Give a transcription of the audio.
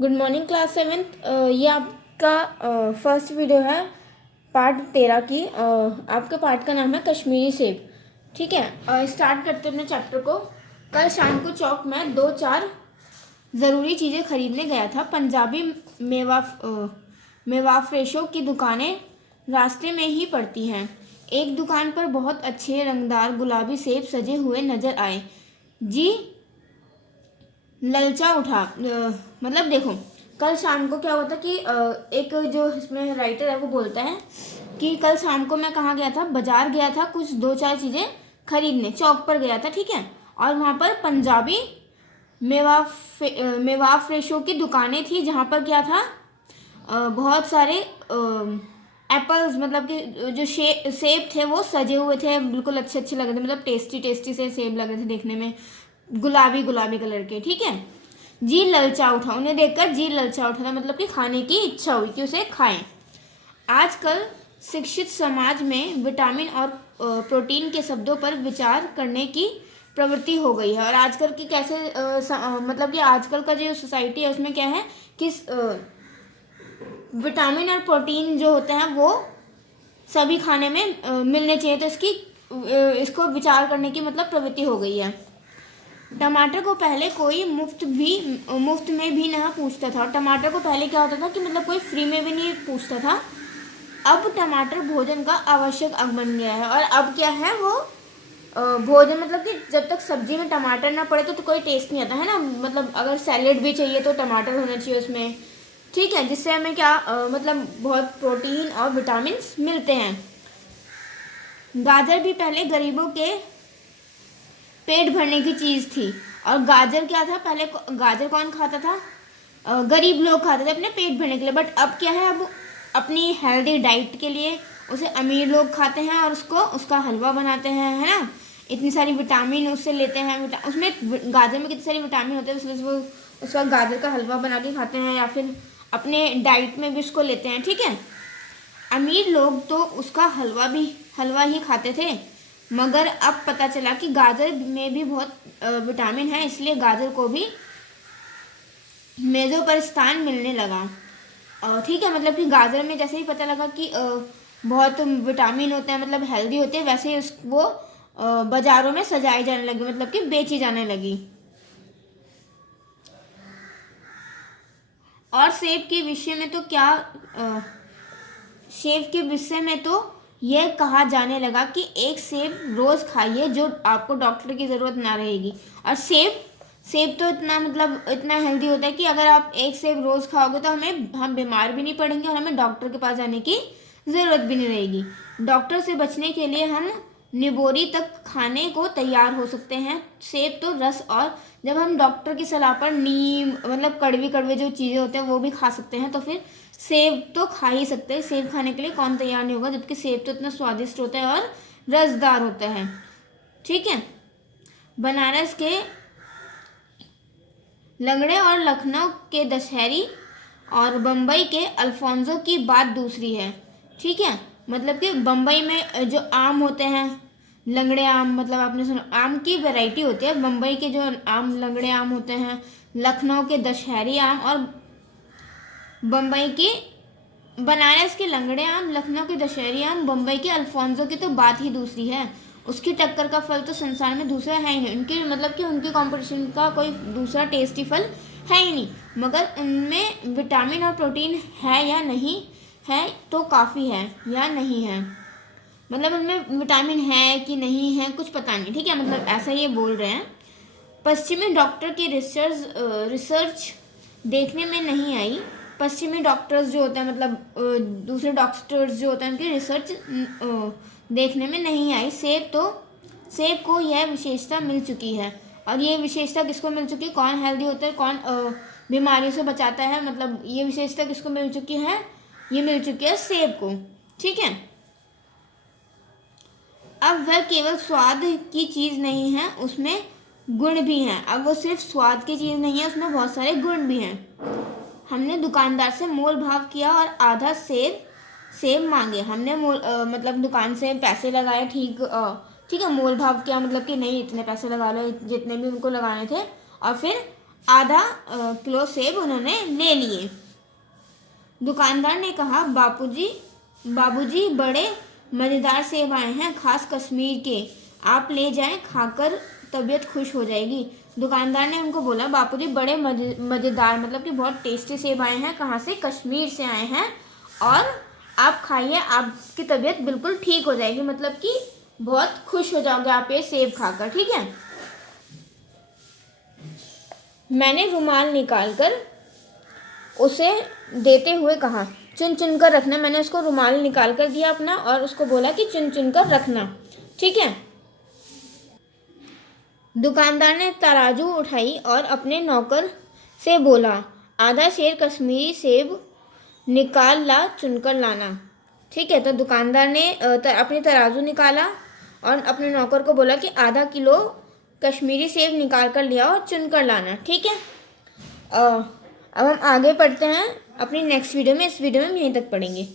Good morning class seventh. ये आपका first video है पार्ट 13 की। आपके पार्ट का नाम है कश्मीरी सेब। ठीक है, स्टार्ट करते हैं अपने चैप्टर को। कल शाम को चौक में 2-4 ज़रूरी चीज़ें खरीदने गया था। पंजाबी मेवा फ्रेशो की दुकानें रास्ते में ही पड़ती हैं। एक दुकान पर बहुत अच्छे रंगदार गुलाबी सेब सजे हुए नजर आए। जी ललचा उठा। मतलब देखो, कल शाम को क्या हुआ था कि एक जो इसमें राइटर है वो बोलता है कि कल शाम को मैं कहाँ गया था, बाजार गया था, कुछ 2-4 चीज़ें खरीदने चौक पर गया था। ठीक है, और वहाँ पर पंजाबी मेवा फ्रेशो की दुकानें थी, जहाँ पर क्या था, बहुत सारे एप्पल्स, मतलब कि जो सेब थे वो सजे हुए थे, बिल्कुल अच्छे अच्छे लग रहे थे, मतलब टेस्टी टेस्टी से सेब लग रहे थे देखने में, गुलाबी गुलाबी कलर के। ठीक है, जी ललचा उठा, उन्हें देखकर जी ललचा उठा था, मतलब कि खाने की इच्छा हुई कि उसे खाएं। आजकल शिक्षित समाज में विटामिन और प्रोटीन के शब्दों पर विचार करने की प्रवृत्ति हो गई है। और आजकल की कैसे मतलब कि आजकल का जो सोसाइटी है उसमें क्या है कि विटामिन और प्रोटीन जो होते हैं वो सभी खाने में मिलने चाहिए, तो इसको विचार करने की मतलब प्रवृत्ति हो गई है। टमाटर को पहले कोई मुफ्त में भी नहीं पूछता था। और टमाटर को पहले क्या होता था कि मतलब कोई फ्री में भी नहीं पूछता था। अब टमाटर भोजन का आवश्यक अंग बन गया है। और अब क्या है वो भोजन, मतलब कि जब तक सब्जी में टमाटर ना पड़े तो कोई टेस्ट नहीं आता है ना। मतलब अगर सैलेड भी चाहिए तो टमाटर होना चाहिए उसमें। ठीक है, जिससे हमें क्या मतलब बहुत प्रोटीन और विटामिन मिलते हैं। गाजर भी पहले गरीबों के पेट भरने की चीज़ थी। और गाजर क्या था, पहले गाजर कौन खाता था, गरीब लोग खाते थे अपने पेट भरने के लिए। बट अब क्या है, अब अपनी हेल्दी डाइट के लिए उसे अमीर लोग खाते हैं और उसका हलवा बनाते हैं, है ना। इतनी सारी विटामिन उससे लेते हैं, उसमें गाजर में कितनी सारी विटामिन होते हैं, इसलिए वो उसका गाजर का हलवा बना के खाते हैं या फिर अपने डाइट में भी उसको लेते हैं। ठीक है, अमीर लोग तो उसका हलवा ही खाते थे, मगर अब पता चला कि गाजर में भी बहुत विटामिन है, इसलिए गाजर को भी मेज़ों पर स्थान मिलने लगा। ठीक है, मतलब कि गाजर में जैसे ही पता लगा कि बहुत विटामिन होते हैं, मतलब हेल्दी होते हैं, वैसे ही वो बाज़ारों में सजाई जाने लगी, मतलब कि बेची जाने लगी। और सेब के विषय में तो यह कहा जाने लगा कि एक सेब रोज़ खाइए जो आपको डॉक्टर की ज़रूरत ना रहेगी। और सेब तो इतना हेल्दी होता है कि अगर आप एक सेब रोज़ खाओगे तो हम बीमार भी नहीं पड़ेंगे और हमें डॉक्टर के पास जाने की ज़रूरत भी नहीं रहेगी। डॉक्टर से बचने के लिए हम निबोरी तक खाने को तैयार हो सकते हैं। सेब तो रस, और जब हम डॉक्टर की सलाह पर नीम, मतलब कड़वी कड़वे जो चीज़ें होते हैं वो भी खा सकते हैं, तो फिर सेब तो खा ही सकते हैं। सेब खाने के लिए कौन तैयार नहीं होगा, जबकि सेब तो इतना स्वादिष्ट होता है और रसदार होता है। ठीक है, बनारस के लंगड़े और लखनऊ के दशहरी और बम्बई के अल्फोंसो की बात दूसरी है। ठीक है, मतलब कि बम्बई में जो आम होते हैं, लंगड़े आम, मतलब आपने सुना, आम की वैरायटी होती है। बम्बई के जो आम लंगड़े आम होते हैं, लखनऊ के दशहरी आम, और बम्बई के बनारस के लंगड़े आम, लखनऊ के दशहरी आम, बम्बई के अल्फोंसो की तो बात ही दूसरी है। उसकी टक्कर का फल तो संसार में दूसरा है ही नहीं। उनके मतलब कि उनके कंपटीशन का कोई दूसरा टेस्टी फल है ही नहीं। मगर उनमें विटामिन और प्रोटीन है या नहीं है, तो काफ़ी है या नहीं है, मतलब उनमें विटामिन है कि नहीं है कुछ पता नहीं। ठीक है, मतलब ऐसा ये बोल रहे हैं। पश्चिमी डॉक्टर की रिसर्च देखने में नहीं आई। पश्चिमी डॉक्टर्स जो होते हैं, मतलब दूसरे डॉक्टर्स जो होते हैं, उनकी रिसर्च देखने में नहीं आई। सेब को यह विशेषता मिल चुकी है। और ये विशेषता किसको मिल चुकी है, कौन हेल्दी होता है, कौन बीमारियों से बचाता है, मतलब ये विशेषता किसको मिल चुकी है, ये मिल चुकी है सेब को। ठीक है, अब वह केवल स्वाद की चीज़ नहीं है, उसमें गुण भी हैं। अब वो सिर्फ स्वाद की चीज़ नहीं है, उसमें बहुत सारे गुण भी हैं। हमने दुकानदार से मोल भाव किया और आधा सेब मांगे। हमने मतलब दुकान से पैसे लगाए, ठीक है, मोल भाव किया, मतलब कि नहीं इतने पैसे लगा लो जितने भी उनको लगाने थे। और फिर आधा किलो सेब उन्होंने ले लिए। दुकानदार ने कहा, बाबूजी बड़े मज़ेदार सेब आए हैं, खास कश्मीर के, आप ले जाएं, खाकर तबीयत खुश हो जाएगी। दुकानदार ने उनको बोला, बापूजी बड़े मज़ेदार मतलब कि बहुत टेस्टी सेब आए हैं, कहाँ से? कश्मीर से आए हैं, और आप खाइए, आपकी तबीयत बिल्कुल ठीक हो जाएगी, मतलब कि बहुत खुश हो जाओगे आप ये सेब खाकर, ठीक है। मैंने रुमाल निकालकर उसे देते हुए कहा, चुन चुन कर रखना। मैंने उसको रुमाल निकाल कर दिया अपना और उसको बोला कि चुन चुन कर रखना, ठीक है। दुकानदार ने तराजू उठाई और अपने नौकर से बोला, आधा शेर कश्मीरी सेब निकाल ला, चुनकर लाना, ठीक है। तो दुकानदार ने अपनी तराजू निकाला और अपने नौकर को बोला कि आधा किलो कश्मीरी सेब निकाल कर लिया और चुनकर लाना, ठीक है। अब हम आगे पढ़ते हैं अपनी नेक्स्ट वीडियो में। इस वीडियो में हम यहीं तक पढ़ेंगे।